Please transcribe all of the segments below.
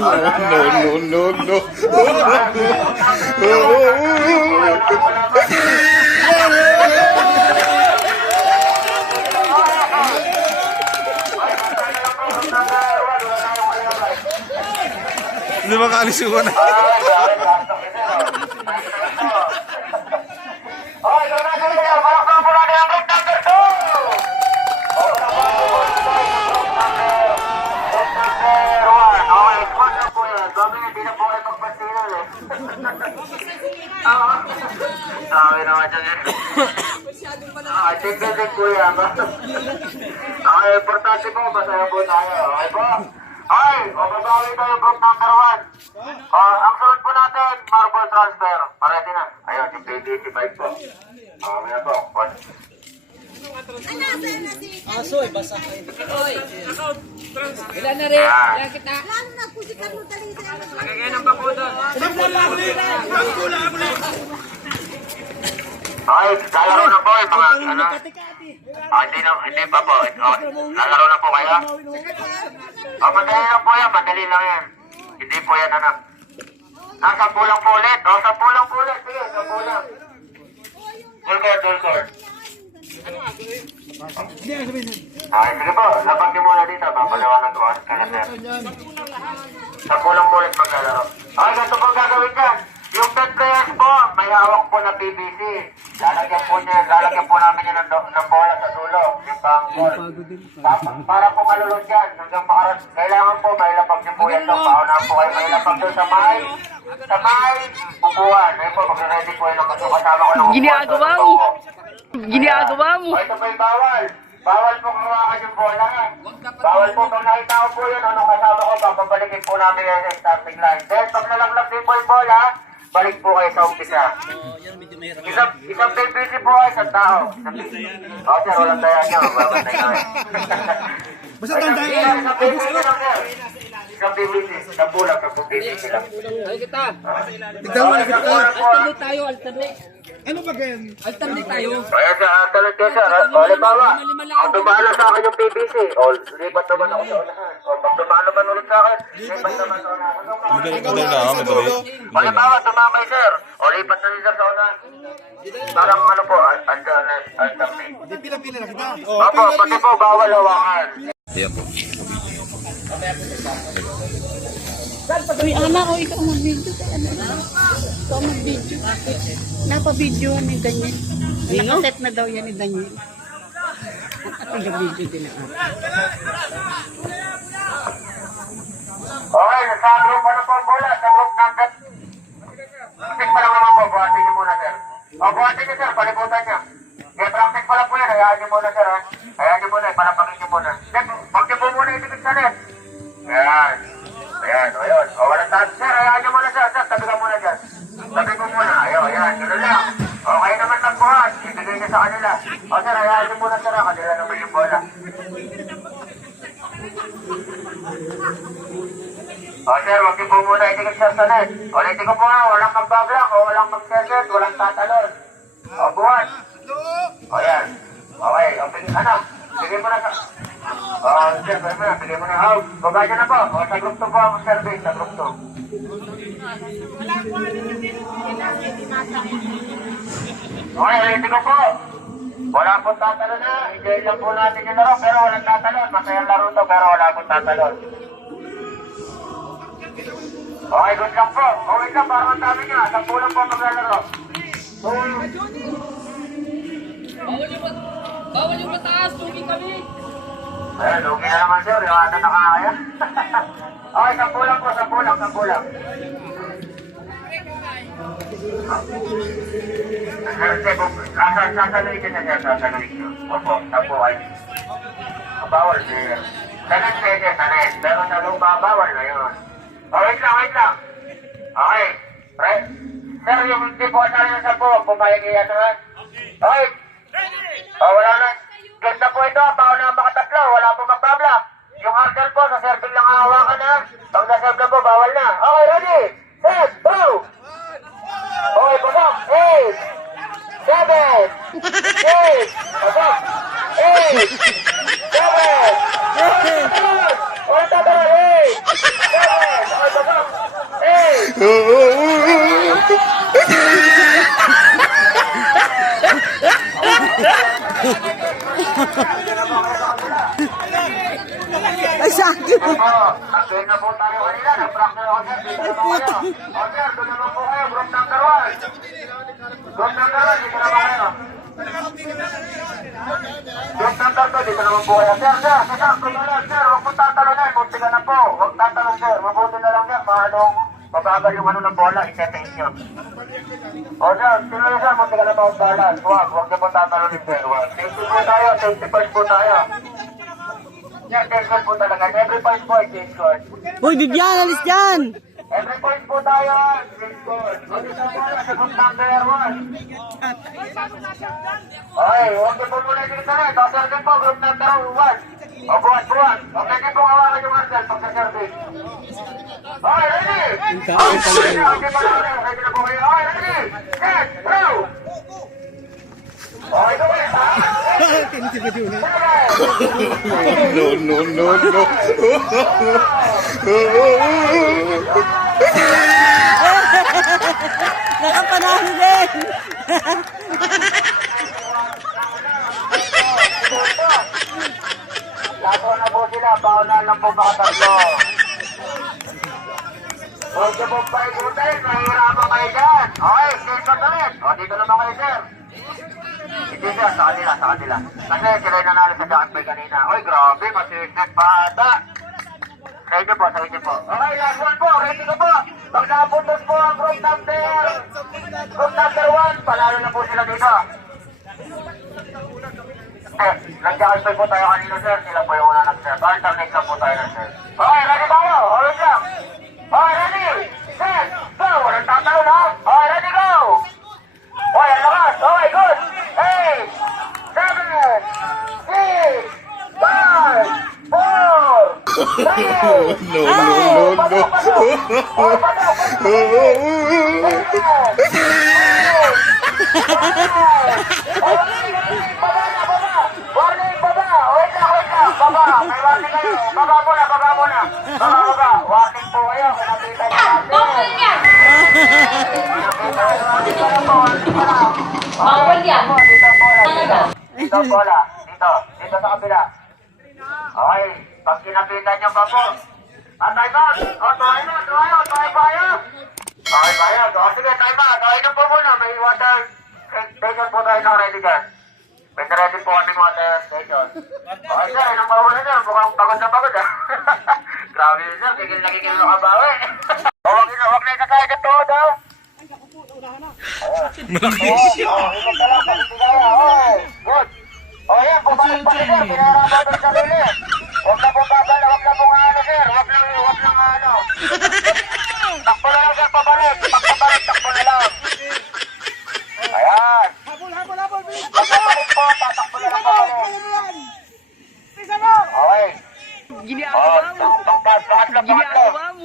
No. Hindi makaalisuan na. Sabi naman dyan eh. Tignan kuya ba? Okay, importante po, masaya po tayo. Okay po? Okay, babawi tayo group number 1. Ang sunod po natin, marble transfer. Parete na. Ayun, yung PDC bike po. Mamaya po. Aso, basa kayo. Oy. Wala na rin. Wala kita. Lalo na, pusikat mo talita. Nagkakainang pa po doon. Okay, lalaro na po yung mga ano. Hindi pa po. Lalaro na po kayo. Madali lang po yan, madali lang yan. Hindi po yan anak. Nasa pulang po ulit. Sa pulang po ulit. Sige, sa pulang. Dual court. Sige po, lapag niyo muna dito. Papalawanan ko ang kalater. Sa pulang po ulit maglalaro. Okay, ganito po gagawin dyan. Yung 10 players po, may hawak po na PVC. Lalagyan po namin yan ng bola sa dulo. Yung pang-ball. Para po malulod yan. Hanggang makaras. Kailangan po, mailapag niyo po yan. Paunahan po kayo mailapag doon sa may upuan. Ayun po, magre-ready po yun. Kasama ko ng upuan. Ginagawa mo. Ito po yung bawal. Bawal po kawakan yung bola. Bawal po pag nakita ko po yun. Anong kasama ko, papabalikin po namin yung starting line. Then, pag nalaglag din po yung bola, balik po kayo sa umpisa. Isang PVC po kayo sa tao. Sir, walang daya niya. Babantay kami. Basta tandaan. Isang PVC lang, sir. Isang PVC. Isang bulag, isang PVC lang. Ay kita. Tignan mo na kita. Alternate tayo, alternate. Ano ba ganyan? Alternate tayo. Kaya sa talent kayo, sir. Halimbawa, ang dumalo sa akin yung PVC. Lipat naman ako sa unahan. Pag dumalo man ulit sa akin, lipat naman sa unahan. Halimbawa, tumamay, sir. Lipat na sir sa unahan. Parang ano po, alternate. Pila-pila na kita. Opo, pati po, bawal hawakan. Uy, anak ko, ikaw mag-video. Ikaw mag-video. Napa-video ni Daniel. Nakaset na daw yan ni Daniel. Naka-video din ako. Okay, sa group ano po ang bola? Sa group number. Practice pa lang naman po, buhatin niyo muna, sir. Buhatin niyo, sir, palibutan niyo. Practice pa lang po yan, hayaan niyo muna, sir. Hayaan niyo muna, palapagin niyo muna. Huwag niyo po muna itikit sa net. Ayan. Ayun. Walang taas, sir. Hayaan niyo muna, sir. Tabi ka muna dyan. Tabi ko muna. Ayan. Gano'n lang. Okay naman magbuhat. Ibigay niyo sa kanila. Sir, hayaan niyo muna, sir. Kanila naman yung bola. Sir, huwag niyo po muna itikit sa net. Ulitin ko po nga, walang magbablock o walang mag-circuit, walang tatalon. Buhat. Ayan. Okay. Ano? Bigay mo na sa... sir, bigay mo na. Baba niyo na po. Sa group 2 po ang survey, sa group 2. Okay, ulitin ko po. Wala po tatalon na. Enjoy lang po natin yung laro, pero walang tatalon. Masayang laro to, pero wala po tatalon. Okay, good luck po. Wait lang, parang ang dami niya. Sa pulang po maglalaro. Bawal yung mataas, tugi kami. Lugi na naman sir, yung ata nakakaya. Okay, sa pulang po, sa pulang. Sasaluhin niyo na sir, sasaluhin niyo. Opo, tapo ay. Bawal sir. Salit pwede, salit. Pero sa lupa, bawal na yun. Wait lang. Okay. Sir, yung hindi po sa sa po, pumayag iyan naman. Okay. Wala na. Ganda po ito, bawal na makatatlo, wala po magbabla. Yung hurdle po, sa serving lang hawakan na. Pag na-serve na po, bawal na. Okay, ready? Set, go! Okay, pasok. 8, 7, 6, pasok. 8, 7, 6, 8, 7, 8, 7, Ay, sa akin. Nag-join na po tayo kanina. Nag-practice ako sir. Dito na po kayo. O sir, doon naman po kayo. Group number 1. Group number 1, dito naman kayo. Group number 2, dito naman po kayo. Sir, kumalas. Sir, huwag po tatalunan. Kunti ka na po. Huwag tatalon sir. Mabuti na lang yan. Mahalong mabagal yung ano ng bola. I-setting nyo. O sir, sino sir? Kunti ka na ba ang balas? Huwag niyo po tatalunin sir. Safety po tayo. Safety first po tayo. Sir, take good po talaga. Every point po, take good. Uy, Vivian, alis dyan. Every point po tayo, take good. Dito po na sa group number 1. Okay, huwag niyo po muna dito na. Tosar din po, group number 1. O, buwan. Okay, din po hawakan yung Marcel pag sa service. Okay, ready? Ready na po kayo. Okay, ready? Set, throw! Okay, go ulit, ha? No. Nakapanalo din. Lato na po sila, paunahan lang po makatatlo. Huwag niyo po paikutin, mahirapan kayo dyan. Okay, stay pa ulit. O, dito naman kayo, sir. Hindi sir, sa kanila. Kasi sila yung nanalo sa Jack Bay kanina. Oy, grabe, masisip pa ata. Sa inyo po. Okay, last one po, ready ko po. Pag napuntos po ang group number 1, panalo na po sila dito. Nag-Jack Bay po tayo kanina, sir. Sila po yung una nag-serve. Alternate lang po tayo ng serve. Okay, ready tayo. Alright lang. Okay, ready. Set, go. Walang tatalo na. Okay, ready, go. Okay, ang lakas. Okay, good. 8, 7, 6, 5, 4, 3, Warning po kayo. Nakita niyo Bawal yan. Dito bola. Dito sa kabila. Okay. Pag sinabitan niyo pa po. Time out. Tumayo pa kayo. Okay ba yan? Sige, time out. Okay na po muna. May water station po tayo na ready dyan. May ready po kaming water station. Okay sir, inang bawal na sir. Mukhang pagod na pagod ah. Grabe sir, kikil na kabawi. Huwag na isasaya ka to daw. Ikot na lang, pagkikaya. Good. O yan, bumalik pa sir. Pinahirapan ng sarili. Huwag na pong babala, huwag na pong ano sir. Huwag lang ano. Takbo na lang sir, pabalik. Takbo na lang. Ayan. Pabalik po, tatakbo na lang pabalik. Okay.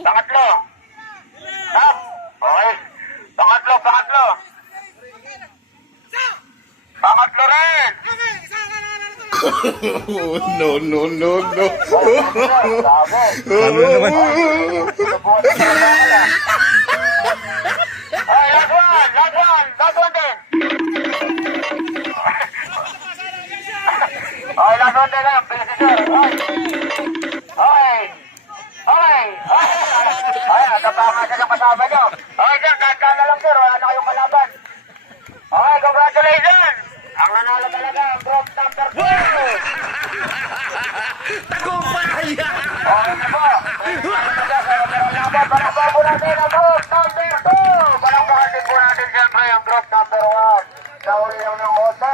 Pangatlo. Stop. Okay. Pangatlo. Pangatlo rin. No. Ay, last one din. Okay, last one din lang. Bilis sir. Okay. Ay, nagkapanga siya ng kasama nyo. Okay sir, kahit na lang sir. Wala na kayong kalaban. Okay, congratulations. Ang nanalo talaga, group number 2. Tagumpay! Okay na po. Palakpakan po natin ang group number 2. Palakpakan din po natin siyempre ang group number 1. Nahuli lang ng 8.